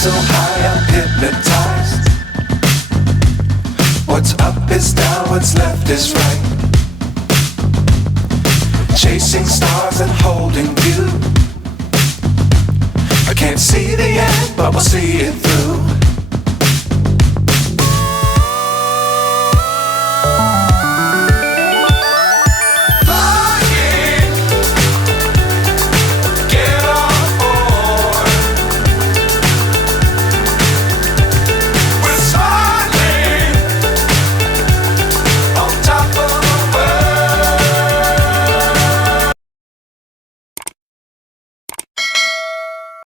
so high, I'm hypnotized. What's up is down, what's left is right. Chasing stars and holding you. I can't see the end, but we'll see it through.